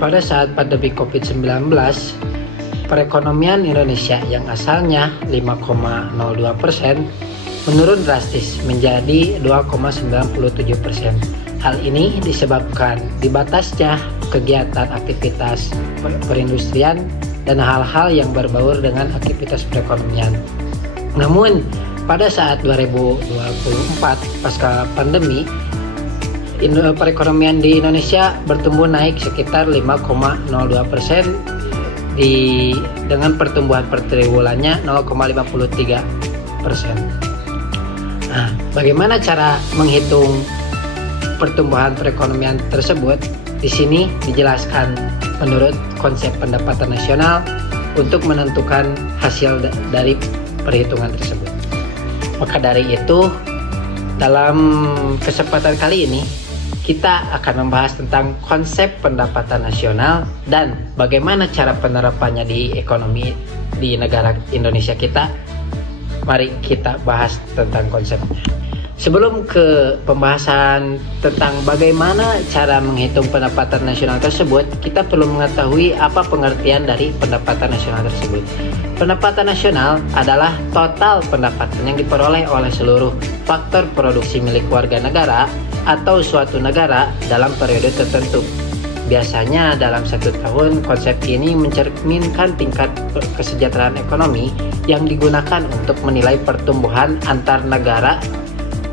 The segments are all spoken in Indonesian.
pada saat pandemi COVID-19, perekonomian Indonesia yang asalnya 5,02% menurun drastis menjadi 2,97%. Hal ini disebabkan dibatasnya kegiatan aktivitas perindustrian dan hal-hal yang berbaur dengan aktivitas perekonomian. Namun, pada saat 2024 pasca pandemi, perekonomian di Indonesia bertumbuh naik sekitar 5,02% dengan pertumbuhan per triwulannya 0,53%. Nah, bagaimana cara menghitung pertumbuhan perekonomian tersebut? Di sini dijelaskan menurut konsep pendapatan nasional untuk menentukan hasil dari perhitungan tersebut. Maka dari itu, dalam kesempatan kali ini kita akan membahas tentang konsep pendapatan nasional dan bagaimana cara penerapannya di ekonomi di negara Indonesia kita. Mari kita bahas tentang konsepnya. Sebelum ke pembahasan tentang bagaimana cara menghitung pendapatan nasional tersebut, kita perlu mengetahui apa pengertian dari pendapatan nasional tersebut. Pendapatan nasional adalah total pendapatan yang diperoleh oleh seluruh faktor produksi milik warga negara atau suatu negara dalam periode tertentu. Biasanya dalam satu tahun, konsep ini mencerminkan tingkat kesejahteraan ekonomi yang digunakan untuk menilai pertumbuhan antar negara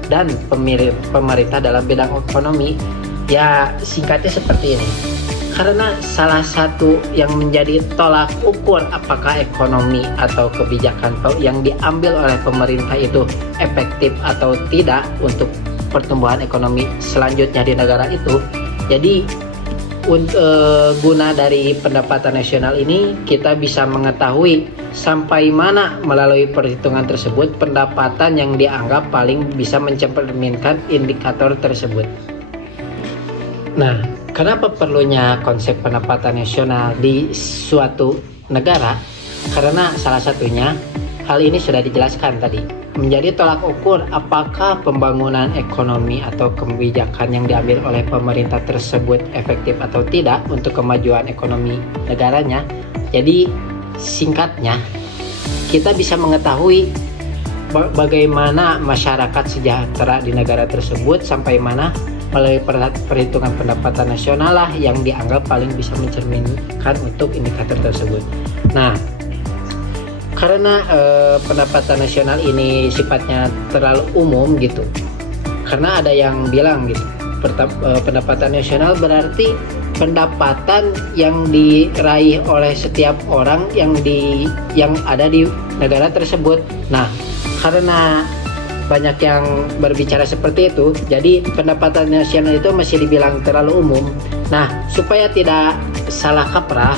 dan pemerintah dalam bidang ekonomi. Ya, singkatnya seperti ini. Karena salah satu yang menjadi tolak ukur apakah ekonomi atau kebijakan yang diambil oleh pemerintah itu efektif atau tidak untuk pertumbuhan ekonomi selanjutnya di negara itu. Jadi guna dari pendapatan nasional ini, kita bisa mengetahui sampai mana melalui perhitungan tersebut pendapatan yang dianggap paling bisa mencerminkan indikator tersebut. Nah, kenapa perlunya konsep pendapatan nasional di suatu negara? Karena salah satunya, hal ini sudah dijelaskan tadi, menjadi tolak ukur apakah pembangunan ekonomi atau kebijakan yang diambil oleh pemerintah tersebut efektif atau tidak untuk kemajuan ekonomi negaranya. Jadi singkatnya, kita bisa mengetahui bagaimana masyarakat sejahtera di negara tersebut sampai mana melalui perhitungan pendapatan nasional lah yang dianggap paling bisa mencerminkan untuk indikator tersebut. Nah, karena pendapatan nasional ini sifatnya terlalu umum gitu, karena ada yang bilang gitu, pendapatan nasional berarti pendapatan yang diraih oleh setiap orang yang ada di negara tersebut. Nah, karena banyak yang berbicara seperti itu, jadi pendapatan nasional itu masih dibilang terlalu umum. Nah, supaya tidak salah kaprah,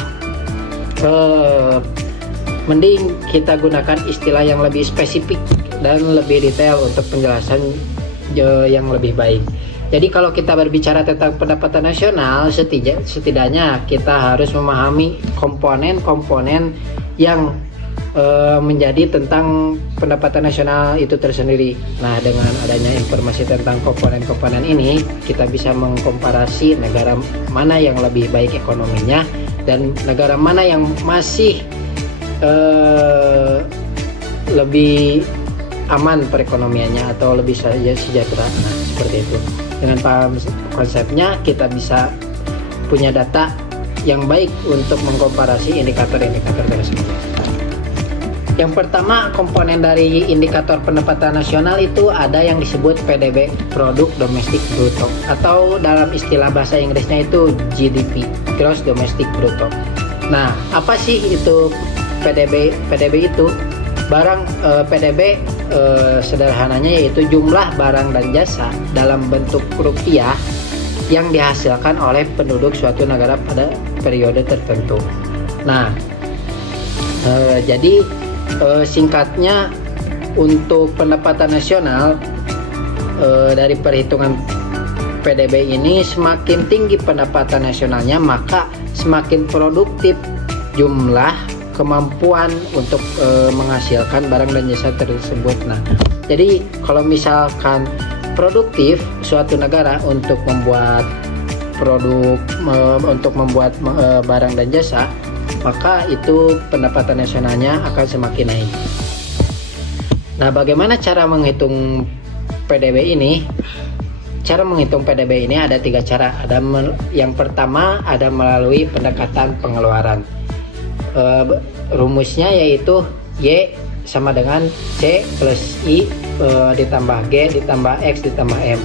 mending kita gunakan istilah yang lebih spesifik dan lebih detail untuk penjelasan yang lebih baik. Jadi kalau kita berbicara tentang pendapatan nasional, setidaknya kita harus memahami komponen-komponen yang menjadi tentang pendapatan nasional itu tersendiri. Nah, dengan adanya informasi tentang komponen-komponen ini, kita bisa mengkomparasi negara mana yang lebih baik ekonominya dan negara mana yang masih lebih aman perekonomiannya atau lebih sejahtera. Nah, seperti itu. Dengan paham konsepnya, kita bisa punya data yang baik untuk mengkomparasi indikator-indikator tersebut. Yang pertama, komponen dari indikator pendapatan nasional itu ada yang disebut PDB, Produk Domestik Bruto, atau dalam istilah bahasa Inggrisnya itu GDP, Gross Domestic Bruto. Nah, apa sih itu PDB? PDB itu PDB sederhananya yaitu jumlah barang dan jasa dalam bentuk rupiah yang dihasilkan oleh penduduk suatu negara pada periode tertentu. Nah, jadi singkatnya, untuk pendapatan nasional dari perhitungan PDB ini, semakin tinggi pendapatan nasionalnya maka semakin produktif jumlah kemampuan untuk menghasilkan barang dan jasa tersebut. Nah, jadi kalau misalkan produktif suatu negara untuk membuat produk untuk membuat barang dan jasa, maka itu pendapatan nasionalnya akan semakin naik. Nah, bagaimana cara menghitung PDB ini? Cara menghitung PDB ini ada 3 cara. Yang pertama ada melalui pendekatan pengeluaran. Rumusnya yaitu Y sama dengan C plus I ditambah G ditambah X ditambah M.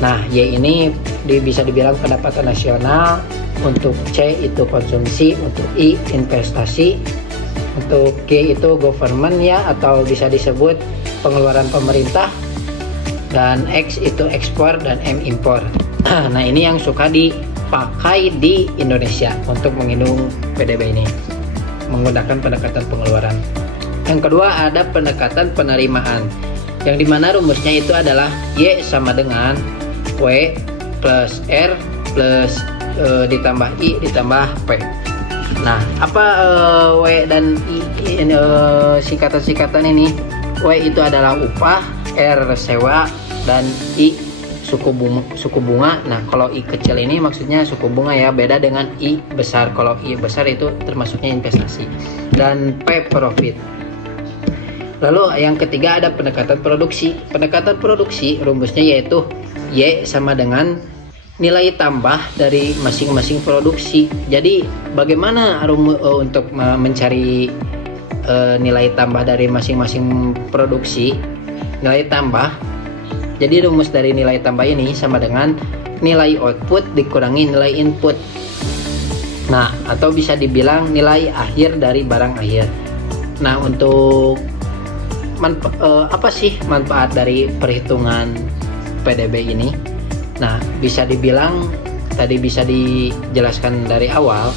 Nah, Y ini bisa dibilang pendapatan nasional, untuk C itu konsumsi, untuk I investasi, untuk G itu government ya, atau bisa disebut pengeluaran pemerintah, dan X itu ekspor, dan M impor. Nah, ini yang suka dipakai di Indonesia untuk menghitung PDB ini, menggunakan pendekatan pengeluaran. Yang kedua ada pendekatan penerimaan, yang dimana rumusnya itu adalah Y sama dengan W plus R plus ditambah I ditambah P. Nah, apa W dan I singkatan-singkatan ini? W itu adalah upah, R sewa, dan I suku bunga. Nah, kalau I kecil ini maksudnya suku bunga ya, beda dengan I besar. Kalau I besar itu termasuknya investasi. Dan P profit. Lalu yang ketiga ada pendekatan produksi. Pendekatan produksi rumusnya yaitu Y sama dengan nilai tambah dari masing-masing produksi. Jadi bagaimana untuk mencari nilai tambah dari masing-masing produksi? Nilai tambah, jadi rumus dari nilai tambah ini sama dengan nilai output dikurangi nilai input. Nah, atau bisa dibilang nilai akhir dari barang akhir. Nah, untuk apa sih manfaat dari perhitungan PDB ini? Nah, bisa dibilang tadi bisa dijelaskan dari awal,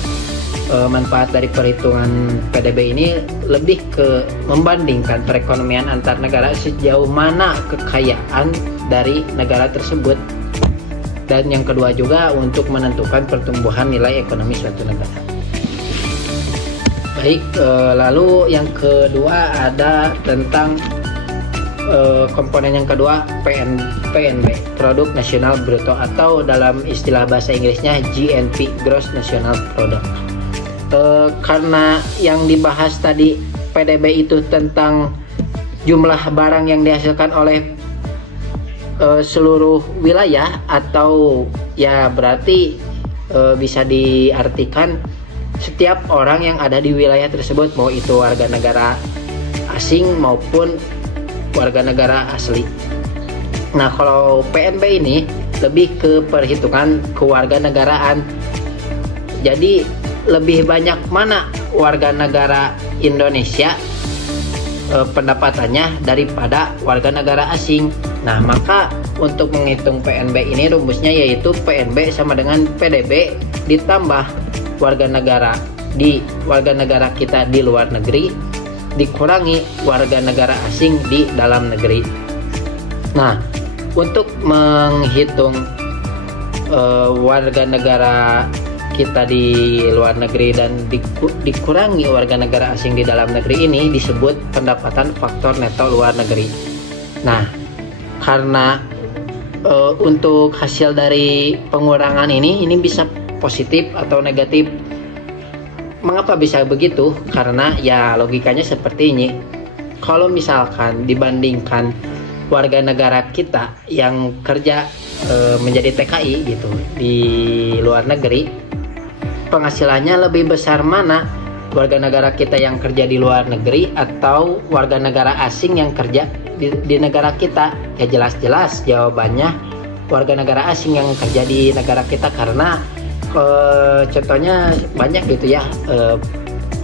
manfaat dari perhitungan PDB ini lebih ke membandingkan perekonomian antar negara, sejauh mana kekayaan dari negara tersebut, dan yang kedua juga untuk menentukan pertumbuhan nilai ekonomi suatu negara. Baik, lalu yang kedua ada tentang komponen yang kedua, PNB, Produk Nasional Bruto, atau dalam istilah bahasa Inggrisnya GNP, Gross National Product. Karena yang dibahas tadi PDB itu tentang jumlah barang yang dihasilkan oleh seluruh wilayah, atau ya berarti bisa diartikan setiap orang yang ada di wilayah tersebut, mau itu warga negara asing maupun warga negara asli. Nah, kalau PNB ini lebih ke perhitungan kewarganegaraan. Jadi lebih banyak mana warga negara Indonesia pendapatannya daripada warga negara asing. Nah, maka untuk menghitung PNB ini rumusnya yaitu PNB sama dengan PDB ditambah warga negara kita di luar negeri dikurangi warga negara asing di dalam negeri. Nah, untuk menghitung warga negara kita di luar negeri dan dikurangi warga negara asing di dalam negeri ini disebut pendapatan faktor neto luar negeri. Nah, karena untuk hasil dari pengurangan ini bisa positif atau negatif. Mengapa bisa begitu? Karena ya logikanya seperti ini. Kalau misalkan dibandingkan warga negara kita yang kerja menjadi TKI gitu di luar negeri, penghasilannya lebih besar mana? Warga negara kita yang kerja di luar negeri atau warga negara asing yang kerja di negara kita? Ya jelas-jelas jawabannya warga negara asing yang kerja di negara kita, karena contohnya banyak gitu ya,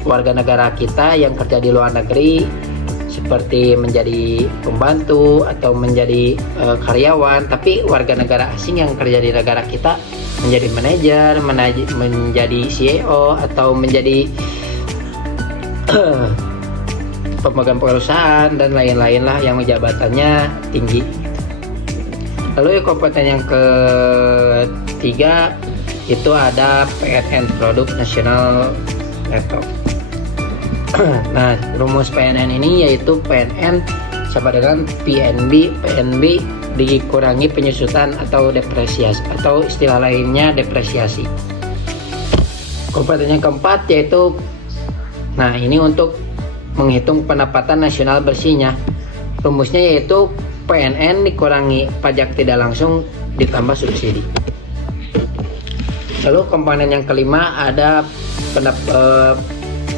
warga negara kita yang kerja di luar negeri seperti menjadi pembantu atau menjadi karyawan, tapi warga negara asing yang kerja di negara kita menjadi manajer, menjadi CEO, atau menjadi pemegang perusahaan dan lain-lain lah yang jabatannya tinggi. Lalu kompeten yang ketiga itu ada PNN, Produk Nasional Neto. Nah, rumus PNN ini yaitu PNN sama dengan PNB dikurangi penyusutan atau depresiasi, atau istilah lainnya depresiasi. Komponen yang keempat yaitu, nah ini untuk menghitung pendapatan nasional bersihnya. Rumusnya yaitu PNN dikurangi pajak tidak langsung ditambah subsidi. Lalu komponen yang kelima ada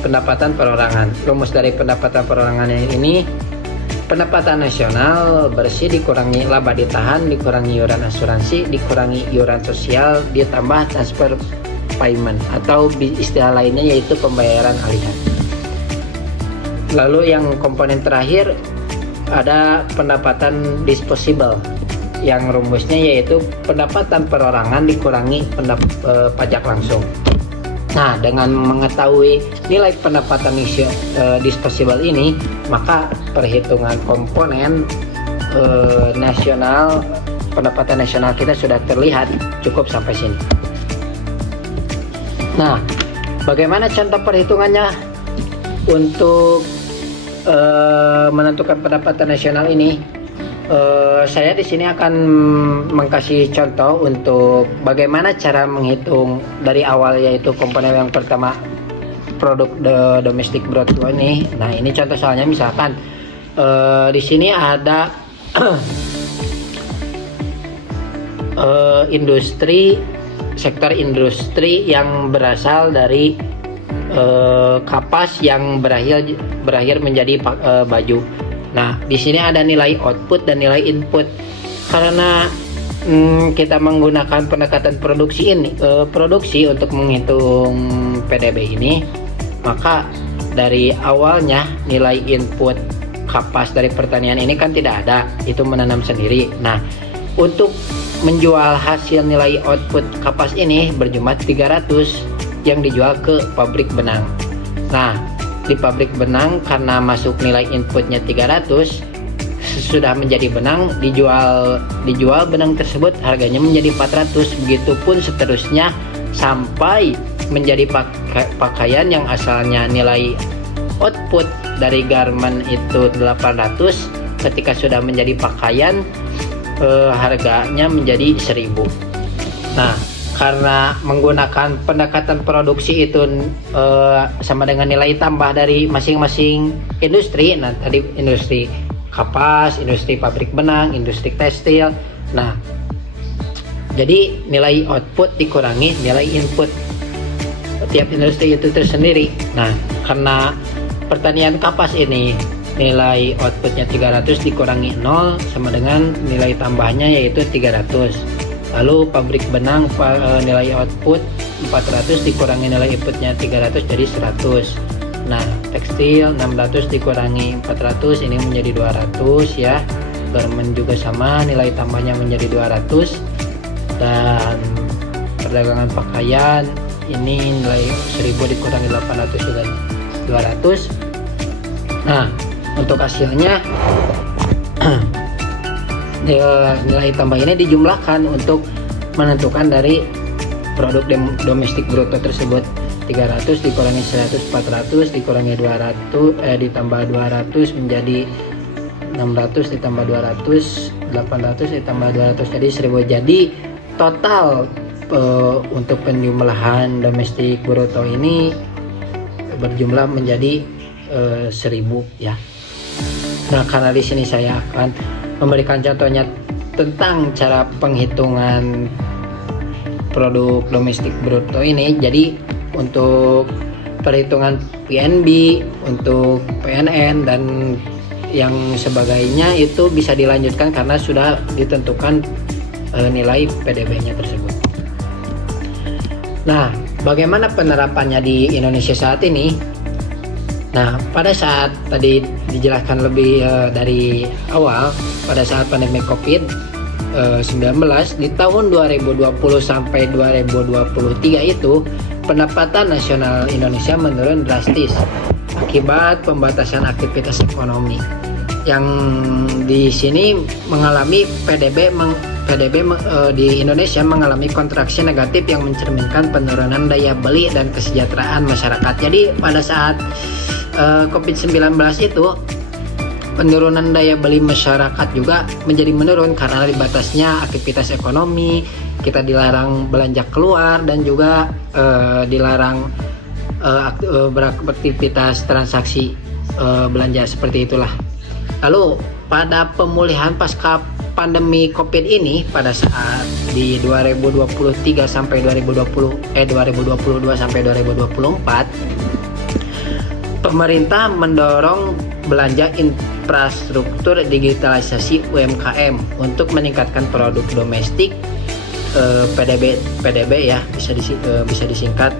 pendapatan perorangan. Rumus dari pendapatan perorangan ini, pendapatan nasional bersih dikurangi laba ditahan, dikurangi iuran asuransi, dikurangi iuran sosial, ditambah transfer payment, atau istilah lainnya yaitu pembayaran alihan. Lalu yang komponen terakhir ada pendapatan disposable, yang rumusnya yaitu pendapatan perorangan dikurangi pajak langsung. Nah, dengan mengetahui nilai pendapatan disposable ini, maka perhitungan komponen nasional, pendapatan nasional kita sudah terlihat. Cukup sampai sini. Nah, bagaimana contoh perhitungannya untuk menentukan pendapatan nasional ini? Saya di sini akan mengkasih contoh untuk bagaimana cara menghitung dari awal, yaitu komponen yang pertama produk domestic bruto ini. Nah, ini contoh soalnya misalkan di sini ada sektor industri yang berasal dari kapas yang berakhir menjadi baju. Nah, di sini ada nilai output dan nilai input. Karena kita menggunakan pendekatan produksi untuk menghitung PDB ini, maka dari awalnya nilai input kapas dari pertanian ini kan tidak ada, itu menanam sendiri. Nah, untuk menjual hasil nilai output kapas ini berjumlah 300 yang dijual ke pabrik benang. Nah, di pabrik benang karena masuk nilai inputnya 300, sudah menjadi benang, dijual benang tersebut harganya menjadi 400. Begitupun seterusnya sampai menjadi pakaian yang asalnya nilai output dari garment itu 800, ketika sudah menjadi pakaian harganya menjadi 1000. Nah, karena menggunakan pendekatan produksi itu sama dengan nilai tambah dari masing-masing industri. Nah, tadi industri kapas, industri pabrik benang, industri tekstil. Nah, jadi nilai output dikurangi nilai input tiap industri itu tersendiri. Nah, karena pertanian kapas ini nilai outputnya 300 dikurangi 0 sama dengan nilai tambahnya yaitu 300. Lalu pabrik benang nilai output 400 dikurangi nilai inputnya 300 jadi 100. Nah, tekstil 600 dikurangi 400 ini menjadi 200 ya. Garment juga sama, nilai tambahnya menjadi 200. Dan perdagangan pakaian ini nilai 1000 dikurangi 800 juga 200. Nah, untuk hasilnya nilai tambah ini dijumlahkan untuk menentukan dari produk domestik bruto tersebut. 300 dikurangi 100 400 dikurangi 200 ditambah 200 menjadi 600 ditambah 200 800 ditambah 200 jadi 1000. Jadi total untuk penjumlahan domestik bruto ini berjumlah menjadi 1000 ya. Nah, karena di sini saya akan memberikan contohnya tentang cara penghitungan produk domestik bruto ini. Jadi untuk perhitungan PNB, untuk PNN dan yang sebagainya itu bisa dilanjutkan karena sudah ditentukan nilai PDB-nya tersebut. Nah, bagaimana penerapannya di Indonesia saat ini? Nah, pada saat tadi dijelaskan lebih dari awal, pada saat pandemi COVID-19 di tahun 2020 sampai 2023 itu pendapatan nasional Indonesia menurun drastis akibat pembatasan aktivitas ekonomi. Yang di sini mengalami PDB di Indonesia mengalami kontraksi negatif yang mencerminkan penurunan daya beli dan kesejahteraan masyarakat. Jadi pada saat COVID-19 itu penurunan daya beli masyarakat juga menjadi menurun karena dibatasnya aktivitas ekonomi, kita dilarang belanja keluar dan juga dilarang beraktivitas transaksi belanja seperti itulah. Lalu pada pemulihan pasca pandemi Covid ini pada saat di 2023 sampai 2022 sampai 2024, pemerintah mendorong belanja infrastruktur digitalisasi UMKM untuk meningkatkan produk domestik PDB ya bisa disingkat,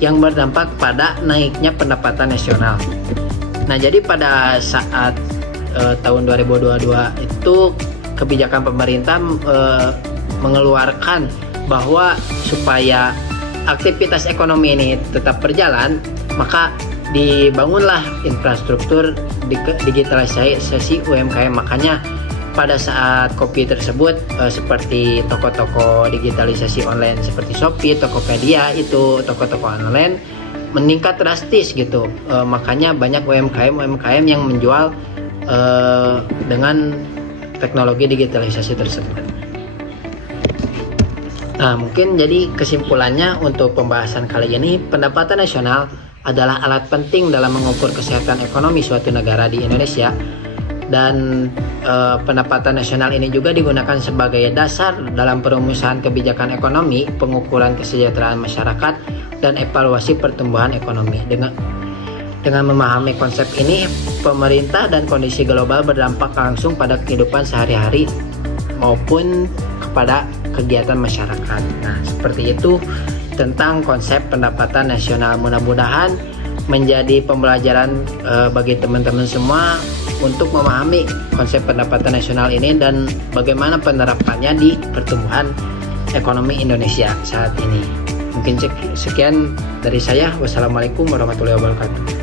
yang berdampak pada naiknya pendapatan nasional. Nah, jadi pada saat tahun 2022 itu kebijakan pemerintah mengeluarkan bahwa supaya aktivitas ekonomi ini tetap berjalan, maka dibangunlah infrastruktur digitalisasi UMKM. Makanya pada saat Covid tersebut seperti toko-toko digitalisasi online seperti Shopee, Tokopedia, itu toko-toko online meningkat drastis gitu. Makanya banyak UMKM yang menjual dengan teknologi digitalisasi tersebut. Nah, mungkin jadi kesimpulannya untuk pembahasan kali ini, pendapatan nasional adalah alat penting dalam mengukur kesehatan ekonomi suatu negara di Indonesia, dan pendapatan nasional ini juga digunakan sebagai dasar dalam perumusan kebijakan ekonomi, pengukuran kesejahteraan masyarakat, dan evaluasi pertumbuhan ekonomi. Dengan memahami konsep ini, pemerintah dan kondisi global berdampak langsung pada kehidupan sehari-hari maupun kepada kegiatan masyarakat. Nah, seperti itu tentang konsep pendapatan nasional. Mudah-mudahan menjadi pembelajaran bagi teman-teman semua untuk memahami konsep pendapatan nasional ini dan bagaimana penerapannya di pertumbuhan ekonomi Indonesia saat ini. Mungkin sekian dari saya. Wassalamualaikum warahmatullahi wabarakatuh.